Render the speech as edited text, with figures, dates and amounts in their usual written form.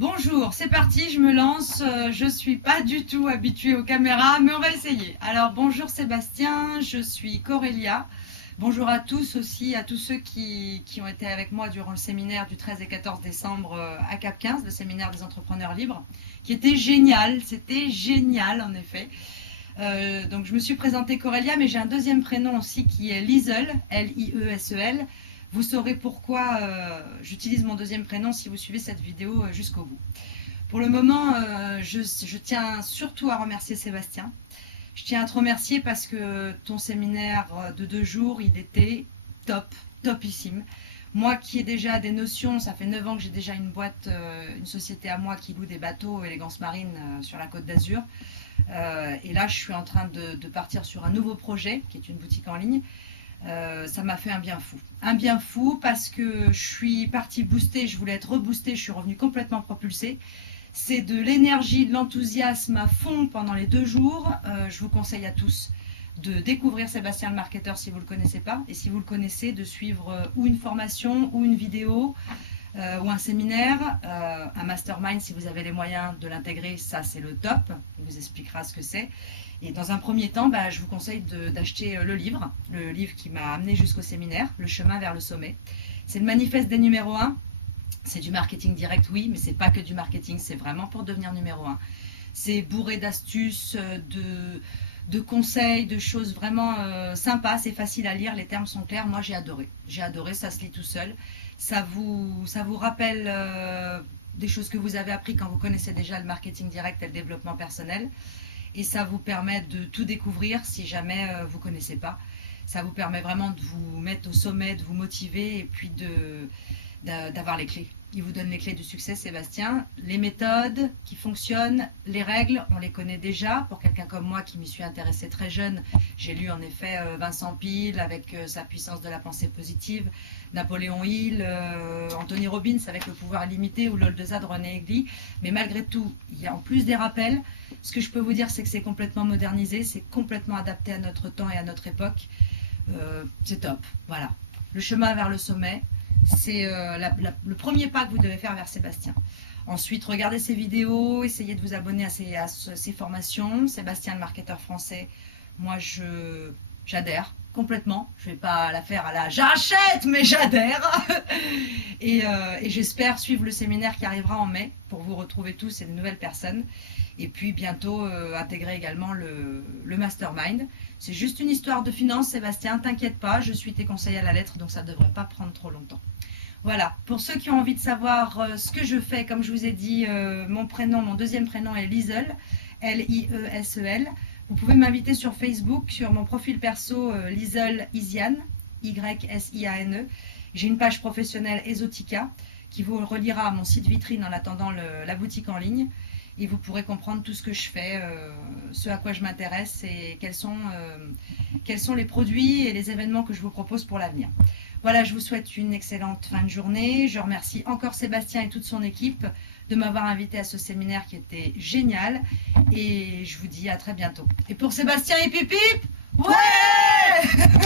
Bonjour, c'est parti, je me lance. Je suis pas du tout habituée aux caméras, mais on va essayer. Alors bonjour Sébastien, je suis Corélia. Bonjour à tous aussi, à tous ceux qui ont été avec moi durant le séminaire du 13 et 14 décembre à Cap 15, le séminaire des entrepreneurs libres, qui était génial, c'était génial en effet. Donc je me suis présentée Corélia, mais j'ai un deuxième prénom aussi qui est Liesel, L-I-E-S-E-L. Vous saurez pourquoi j'utilise mon deuxième prénom si vous suivez cette vidéo jusqu'au bout. Pour le moment, je tiens surtout à remercier Sébastien. Je tiens à te remercier parce que ton séminaire de 2 jours, il était top, topissime. Moi qui ai déjà des notions, ça fait 9 ans que j'ai déjà une boîte, une société à moi qui loue des bateaux Élégance Marine sur la Côte d'Azur. Et là, je suis en train de partir sur un nouveau projet qui est une boutique en ligne. Ça m'a fait un bien fou. Un bien fou parce que je suis partie booster, je voulais être reboostée, je suis revenue complètement propulsée. C'est de l'énergie, de l'enthousiasme à fond pendant les 2 jours. Je vous conseille à tous de découvrir Sébastien le marketeur si vous ne le connaissez pas. Et si vous le connaissez, de suivre ou une formation ou une vidéo ou un séminaire, un mastermind si vous avez les moyens de l'intégrer, ça c'est le top. Il vous expliquera ce que c'est. Et dans un premier temps, je vous conseille d'acheter le livre qui m'a amené jusqu'au séminaire, Le chemin vers le sommet. C'est le manifeste des numéros 1. C'est du marketing direct, oui, mais c'est pas que du marketing, c'est vraiment pour devenir numéro 1. C'est bourré d'astuces, de conseils, de choses vraiment sympas, c'est facile à lire, les termes sont clairs. Moi j'ai adoré, ça se lit tout seul. Ça vous rappelle des choses que vous avez appris quand vous connaissez déjà le marketing direct et le développement personnel. Et ça vous permet de tout découvrir si jamais vous ne connaissez pas. Ça vous permet vraiment de vous mettre au sommet, de vous motiver et puis d'avoir les clés. Il vous donne les clés du succès, Sébastien. Les méthodes qui fonctionnent, les règles, on les connaît déjà. Pour quelqu'un comme moi qui m'y suis intéressée très jeune, j'ai lu en effet Vincent Peale avec sa puissance de la pensée positive, Napoléon Hill, Anthony Robbins avec le pouvoir illimité ou l'Oldeza de René Egli. Mais malgré tout, il y a en plus des rappels. Ce que je peux vous dire, c'est que c'est complètement modernisé, c'est complètement adapté à notre temps et à notre époque. C'est top, voilà. Le chemin vers le sommet. C'est le premier pas que vous devez faire vers Sébastien. Ensuite, regardez ses vidéos, essayez de vous abonner à ses formations. Sébastien, le marketeur français, moi j'adhère complètement. Je ne vais pas la faire à la j'achète, mais j'adhère. et j'espère suivre le séminaire qui arrivera en mai pour vous retrouver tous et de nouvelles personnes. Et puis bientôt intégrer également le mastermind. C'est juste une histoire de finances, Sébastien, t'inquiète pas, je suis tes conseils à la lettre, donc ça ne devrait pas prendre trop longtemps. Voilà, pour ceux qui ont envie de savoir ce que je fais, comme je vous ai dit, mon deuxième prénom est Liesel, L-I-E-S-E-L. Vous pouvez m'inviter sur Facebook, sur mon profil perso Liesel Isiane, Y-S-I-A-N-E. J'ai une page professionnelle Esotica qui vous reliera à mon site vitrine en attendant la boutique en ligne. Et vous pourrez comprendre tout ce que je fais, ce à quoi je m'intéresse et quels sont les produits et les événements que je vous propose pour l'avenir. Voilà, je vous souhaite une excellente fin de journée. Je remercie encore Sébastien et toute son équipe de m'avoir invité à ce séminaire qui était génial. Et je vous dis à très bientôt. Et pour Sébastien et Pipip, ouais!